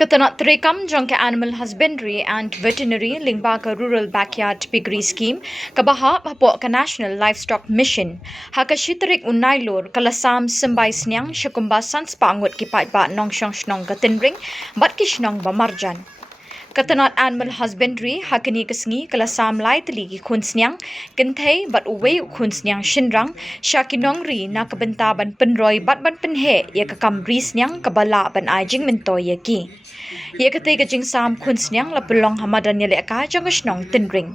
Katanat Trekam Jongke Animal Husbandry and Veterinary Lingbaka Rural Backyard Piggery Scheme Kabaha Papo ka National Livestock Mission Hakashitarik Unailor Kalasam Sembay Snyang Shakumba Sans Pangut Kipat Ba Nong Shong Shnong Katinring Bat Kishnong Bamarjan Katanat Animal Husbandry Hakani Kasngi Kalasam Lai Tali Kunsnyang Kintay Bat Uwe Kunsnyang Shinrang Shakinongri Nakabentaban Penroy Bat Ban Penhe Yakakam Brisnyang Kabala Ban Ajing Mentoy Yaki Yakatay Kajing Sam Kunsnyang Lapulong Hamadan Yaleka Jangashnong Tinring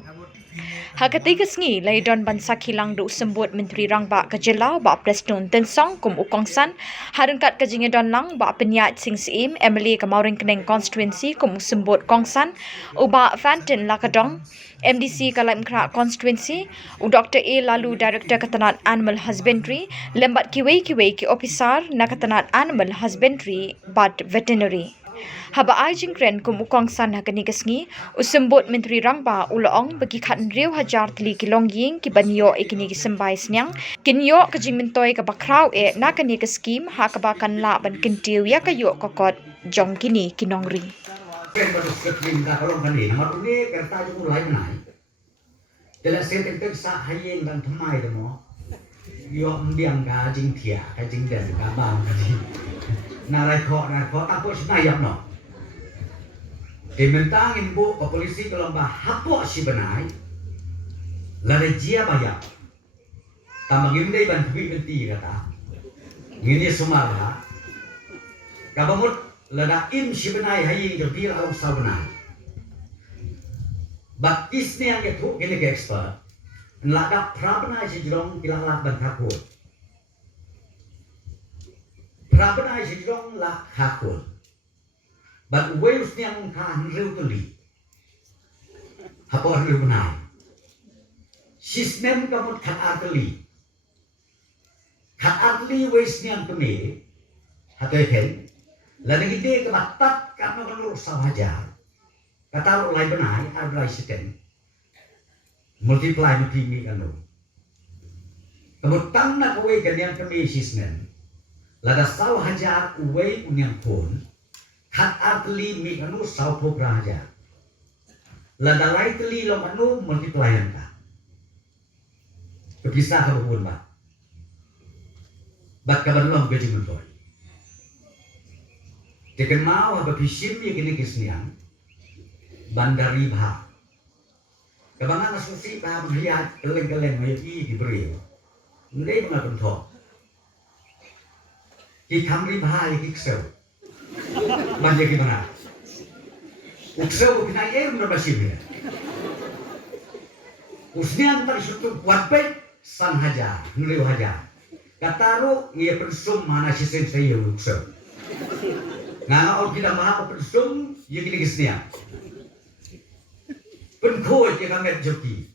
Hakatay Kasngi Laydon Ban Sakilang Do Sembut Menteri Rangba Kajela Ba Preston Tensong Kum Ukongsan Harangkat Kajing Don Lang Ba Penyat Sing Sim Emily Kamauring Keneng Constituency Kum Sembut Kongsan Uba Fantin Lakadong MDC Kalam Kra Constituency U Dr. A Lalu Director Katanat Animal Husbandry Lembat Kiwei Ki Officer Nakatanat Animal Husbandry But Veterinary Haba Ajing Kren Kumukong San Hakani Kasngi Usembut Menteri Rangba Ulaong bagi Katan Riu Hajar Tli Kilong Ying Kibanyo Ikini Kisembay Snyang Kinyo Kajing Mentoy Kabakraw Nakani Kaskim Hakabakan La Ban Kintiu Yakayo Kokot Jong Kini Kinongri Kan baru sekrim dah kalau kan ini, nama tu ni kereta je mulai menai. Dalam setentik sah hayeng dan temai demo, yo ambiang kajing tia, kajing dan kabang kajing. Narai kok tak pun senayap no. Dimentangin bu ke polisi kalau bah hapok si benai, lari jia bayar. Tambah gimdai ban tubi menti kata, ini sumarlah. Kabamut lada im si benai haying jopir au sa benai. Baktis ni yang itu kini ke expert. Lada prabenai si jrong kilang lak ban takut. Prabenai si jrong lak takut. Bat wales ni yang kahan riu tuli. Hapor riu benai. Sistem kamu kat arteli. Kat arteli wales ni yang tuni. Hatoi ken. Lalu kita kebatat karena kalau sahaja kata orang lain benar ada sistem multiply multiply kan lo. Kemudian nak uai kalian kami sistem. Lalu sahaja uai unyang pun kat artli mi kanu sah program aja. Lalu lain teli lo kanu multiply yang tak. Kepisah kalau pun bah. Bak kabar lo gaji mentor. Tekan mau apa pisim yang kini kisniang bandari bah. Kebangan asusi bah melihat keleng-keleng mayaki diberi. Mulai mengaku thok. Di kamri bah yang kiksel. Banyak gimana? Uksel bukan air berapa sih dia? Usniang tersutup buat baik san haja, nuriu haja. Kataru ia persum mana sisen saya uksel. Nah, orang kita maha persum, yang ini kisahnya. Penkoi yang kami joki.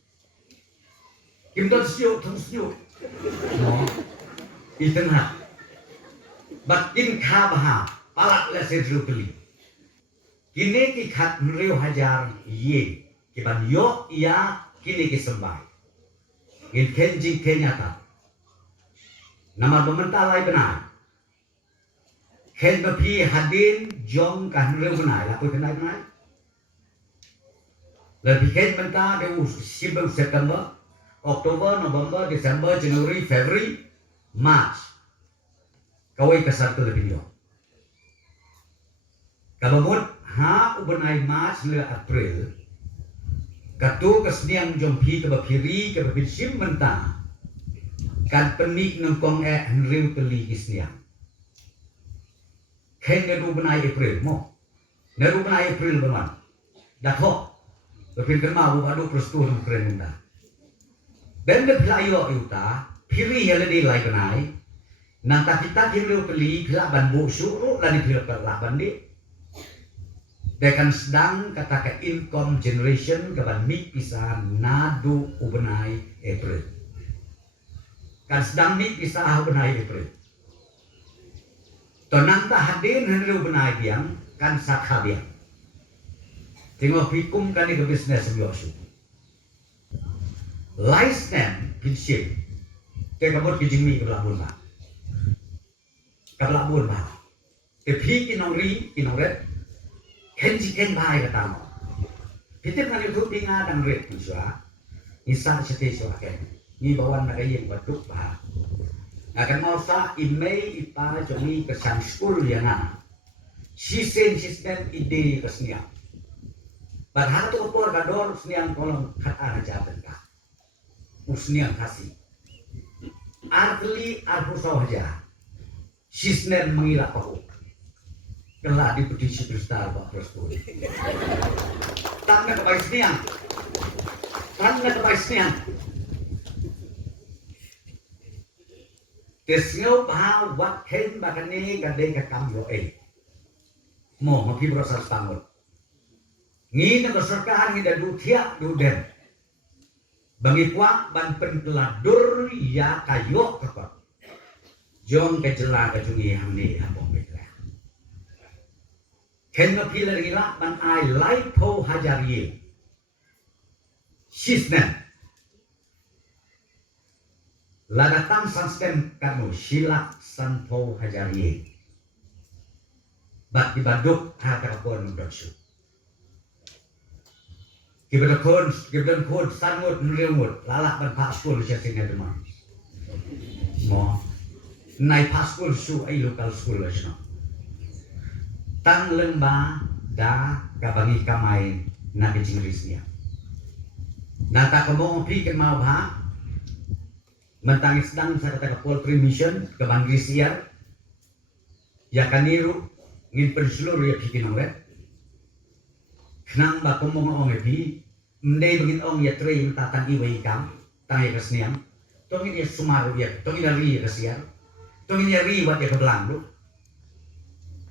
Kita siu, thong siu. No, itu nah. Batin khabaha, palak lesen rupeli. Kini kikat meriu hajar ye, kiban yo ia kini kisembah. In kenjing kenyata. Nama pemerintah lain benar. Ken bapi hadin jong kan reu benai la pun benai. Lebih ken benta de September, Oktober, November, December, January, February, March. Kawai kasar tu lebih yo. Kabamut ha ubenai March le April. Katu kesniang jong pi ke bapiri ke bapi sim benta. Kan penik nongkong reu teli kisniang. Ken neru benai April mo, neru benai April benar. Dah kok, berpikir mahu adu persetujuan keren dah. Dan pelayo itu, pilih yang lebih lain benai. Nanti kita kira pilih ban busuk, lalu pilih ban di. Dekan sedang kata ke income generation keban mik pisah nadu ubenai April. Kan sedang mik pisah ubenai April. Tonang tak hadir henry benai biang kan sakha biang. Tengok hikum kan itu bisnes semiosu. License prinsip. Tengok buat kijimi kebelakun bah. Kebelakun bah. Tapi kinong red ken bahai kata mo. Pitip kan YouTube tinga dang red piswa. Isa sa teso aken. Ni bawan na kayeng batuk bah. Akan mau sa email ipa jomi ke sang school ya na. Sisen ide kesnia. Padahal tu por kador sniang kolong kat ana jaban ka. Usniang kasih. Artli arpu sahaja. Sisnen mengilak aku. Kelak di petisi kristal Pak Prosto. Tanda kebaik sniang. Tanda kebaik sniang. Tesngau bahau wat hen bakane kadeng kakam yo Mo mapi berasal stangot. Ngi na keserkaan ngi dadu tiak du den. Bangi kuak ban penkeladur ya kayo kakak. Jong kejela kejungi hamni hapong bekla. Ken mapi lagi lah ban ai lai po hajari. Sisnen. Ladatang sanstem kamu silak sanpo hajari. Bat dibaduk hakapon bersu. Gibadan kon sangut nulewut lalak ban paskul sesingnya demam. Mo nai paskul su ai lokal school asno. Tang lemba da kabangi kamai na kecingrisnya. Nata kemong pi mau bah mentangis sedang saya kata Polri Mission ke Bangrisiar ya kaniru ngin penseluruh ya bikin orang kenang ba komong ong epi mendai begin ong ya trei tatang iwai kam tangai kesniam tongin ya sumaru ya tongin ya ri kesiar tongin ya ri wat ya kebelang lu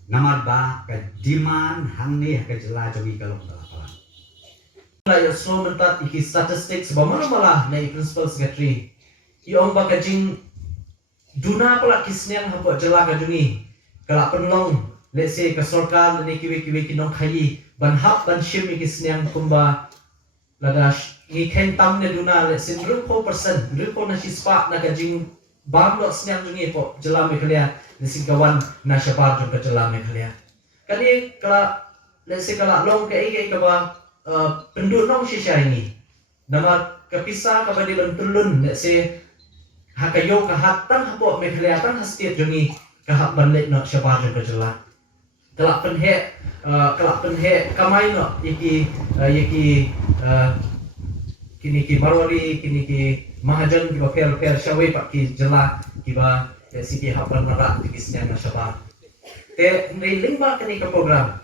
namar ba ke diman hangni ke jela jogi kalau balapalan lah ya so mentat iki statistik sebagaimana malah na principal secretary yung bakajing duna pala kisniang hapo jela kajungi kala penlong let's say ka sorkar ni kiwi kinong khayi ban hap ban shim kisniang kumba lagash ngi ken tam ne duna let's say 4% na sispa na kajing bam lo sniang jungi po jela mekhlea nisi kawan na syapar jong ka jela mekhlea kali kala let's say kala long ke ai ka ba penduduk nong shisha ini nama kapisa kabadi bantulun let's say hakayo kahatan hapo mekhliyatan hastiat jongi kahap banlek no syapar jong kajela kelak penhe kamay no yaki kini ki marwari kini ki mahajan ki per shawe pak ki jela kiba siki hapan mara kisnya na syapar te ngiling ba kini ka program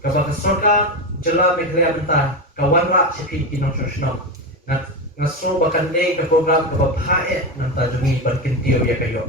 kabak sorka jela mekhlaya benta kawan ra siki kinong sosno na ngaso bakan le ka program ka bahae nang tajungi barkin tiyo ya kayo